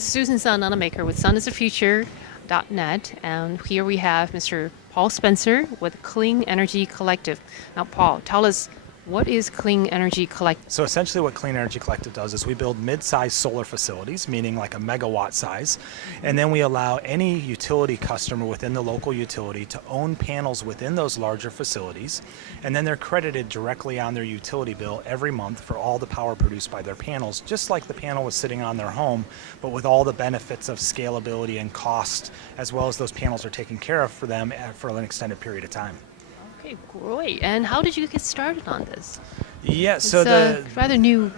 This is Susan Sun, maker with sunisthefuture.net, and here we have Mr. Paul Spencer with Clean Energy Collective. Now, Paul, tell us, what is Clean Energy Collective? So essentially what Clean Energy Collective does is we build mid-sized solar facilities, meaning like a megawatt size, and then we allow any utility customer within the local utility to own panels within those larger facilities, and then they're credited directly on their utility bill every month for all the power produced by their panels, just like the panel was sitting on their home, but with all the benefits of scalability and cost, as well as those panels are taken care of for them for an extended period of time. Okay, great. And how did you get started on this? Yeah, It's so a rather new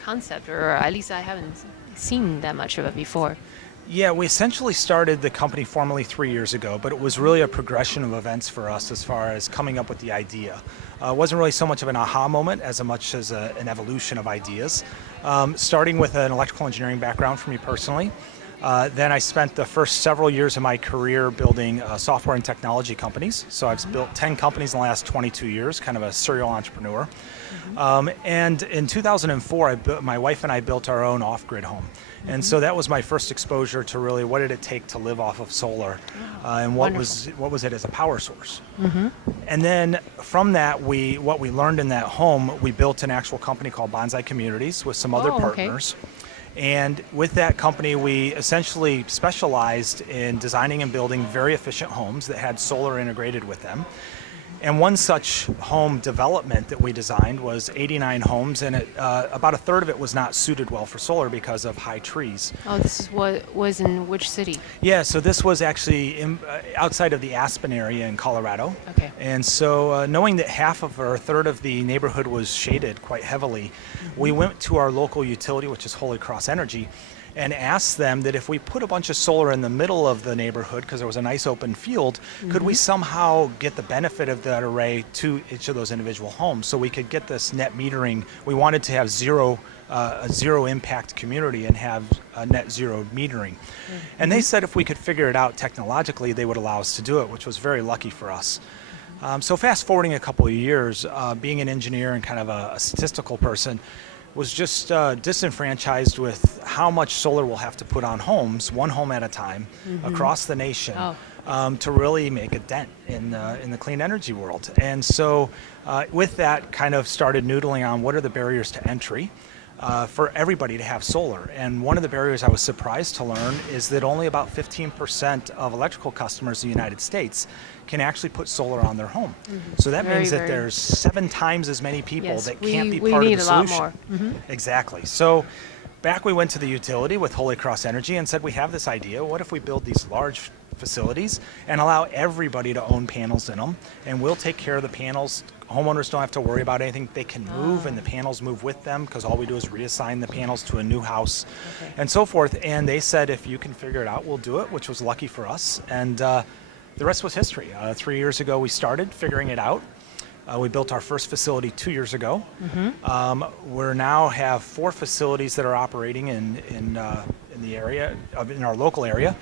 concept, or at least I haven't seen that much of it before. Yeah, we essentially started the company formally 3 years ago, but it was really a progression of events for us as far as coming up with the idea. It wasn't really so much of an aha moment as much as an evolution of ideas. Starting with an electrical engineering background for me personally. Then I spent the first several years of my career building software and technology companies. So I've built 10 companies in the last 22 years, kind of a serial entrepreneur. And in 2004, my wife and I built our own off-grid home. And so that was my first exposure to really what did it take to live off of solar, and what was it as a power source. And then from that, what we learned in that home, we built an actual company called Bonsai Communities with some other partners. And with that company, we essentially specialized in designing and building very efficient homes that had solar integrated with them. And one such home development that we designed was 89 homes, and about a third of it was not suited well for solar because of high trees. Oh, this is what was in which city? Yeah, so this was actually outside of the Aspen area in Colorado. Okay. And so knowing that half of or a third of the neighborhood was shaded quite heavily, we went to our local utility, which is Holy Cross Energy, and asked them that if we put a bunch of solar in the middle of the neighborhood, because there was a nice open field, could we somehow get the benefit of that array to each of those individual homes so we could get this net metering. We wanted to have a zero impact community and have net zero metering. And they said if we could figure it out technologically, they would allow us to do it, which was very lucky for us. So fast forwarding a couple of years, being an engineer and kind of a statistical person, was just disenfranchised with how much solar we'll have to put on homes, one home at a time, across the nation, to really make a dent in the clean energy world. And so with that, kind of started noodling on what are the barriers to entry for everybody to have solar. And one of the barriers I was surprised to learn is that only about 15% of electrical customers in the United States can actually put solar on their home. So that means that there's 7 times as many people that can't be part of the solution. We need a lot more. Exactly. So back we went to the utility with Holy Cross Energy and said, we have this idea. What if we build these large facilities and allow everybody to own panels in them, and we'll take care of the panels. Homeowners don't have to worry about anything. They can move and the panels move with them, because all we do is reassign the panels to a new house and so forth. And they said, if you can figure it out, we'll do it, which was lucky for us. And the rest was history. 3 years ago, we started figuring it out. We built our first facility 2 years ago. We now have 4 facilities that are operating in the area, in our local area.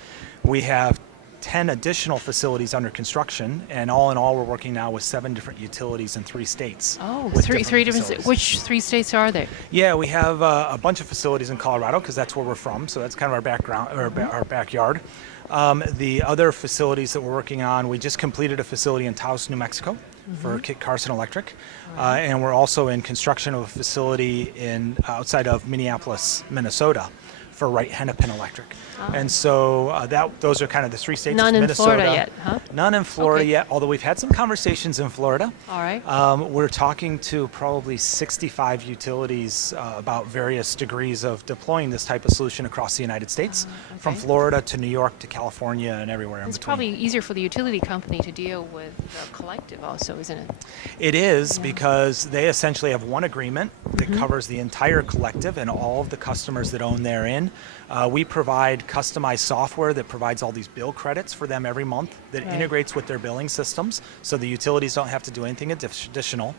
We have 10 additional facilities under construction, and all in all, we're working now with 7 different utilities in 3 states. Oh, three different. Which 3 states are there? Yeah, we have a bunch of facilities in Colorado, because that's where we're from. So that's kind of our background, or our backyard. The other facilities that we're working on, we just completed a facility in Taos, New Mexico, for Kit Carson Electric, and we're also in construction of a facility outside of Minneapolis, Minnesota, for Wright Hennepin Electric. And so those are kind of the 3 states. None in Minnesota. Florida yet, huh? None in Florida yet, although we've had some conversations in Florida. All right. We're talking to probably 65 utilities about various degrees of deploying this type of solution across the United States, from Florida to New York to California and everywhere in between. It's probably easier for the utility company to deal with the collective also, isn't it? It is, because they essentially have one agreement that covers the entire collective and all of the customers that own therein. We provide customized software that provides all these bill credits for them every month that integrates with their billing systems, so the utilities don't have to do anything additional.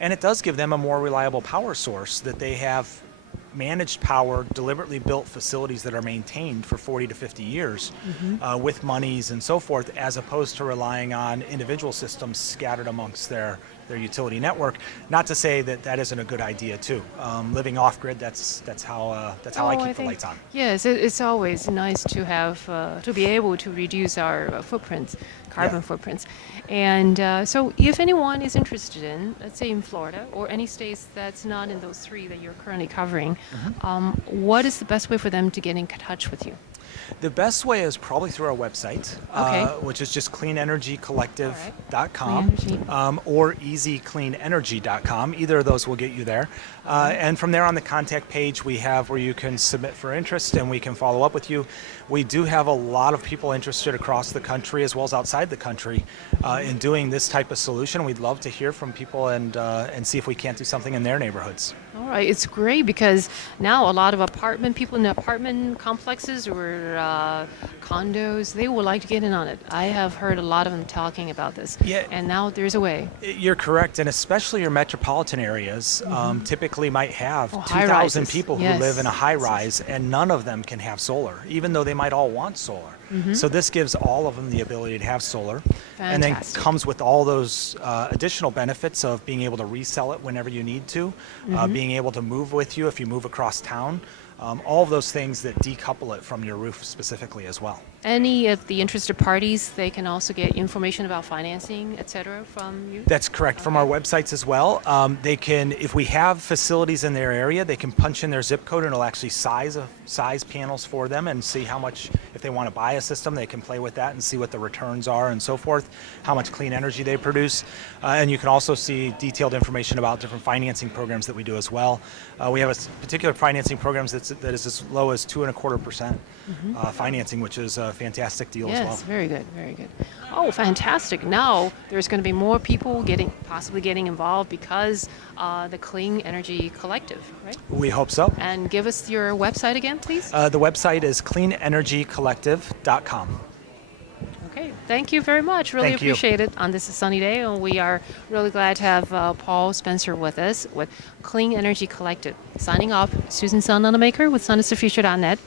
And it does give them a more reliable power source that they have managed power, deliberately built facilities that are maintained for 40 to 50 years with monies and so forth, as opposed to relying on individual systems scattered amongst their utility network. Not to say that that isn't a good idea too. Living off grid, that's how I keep the lights on. Yes, it's always nice to have to be able to reduce our footprints, carbon footprints. And so if anyone is interested in, let's say in Florida or any states that's not in those three that you're currently covering, what is the best way for them to get in touch with you? The best way is probably through our website, which is just cleanenergycollective.com or easycleanenergy.com. Either of those will get you there. And from there on the contact page, we have where you can submit for interest and we can follow up with you. We do have a lot of people interested across the country as well as outside the country in doing this type of solution. We'd love to hear from people and see if we can't do something in their neighborhoods. All right, it's great because now a lot of people in apartment complexes or condos, they would like to get in on it. I have heard a lot of them talking about this. Yeah. And now there's a way. You're correct, and especially your metropolitan areas typically might have 2,000 high-rises. people who live in a high rise, and none of them can have solar, even though they might all want solar. So this gives all of them the ability to have solar. And then comes with all those additional benefits of being able to resell it whenever you need to, being able to move with you if you move across town. All of those things that decouple it from your roof specifically as well. Any of the interested parties, they can also get information about financing, et cetera, from you? That's correct. From our websites as well. They can, if we have facilities in their area, they can punch in their zip code and it'll actually size panels for them and see how much, if they want to buy a system, they can play with that and see what the returns are and so forth, how much clean energy they produce. And you can also see detailed information about different financing programs that we do as well. We have a particular financing programs that is as low as 2.25% financing, which is a fantastic deal as well. Yes, very good, very good. Oh, fantastic. Now there's going to be more people possibly getting involved because the Clean Energy Collective, right? We hope so. And give us your website again, please. The website is cleanenergycollective.com. Okay, thank you very much. Really appreciate it on this sunny day, and we are really glad to have Paul Spencer with us with Clean Energy Collective. Signing off, Susan Sunmaker with sunisthefuture.net.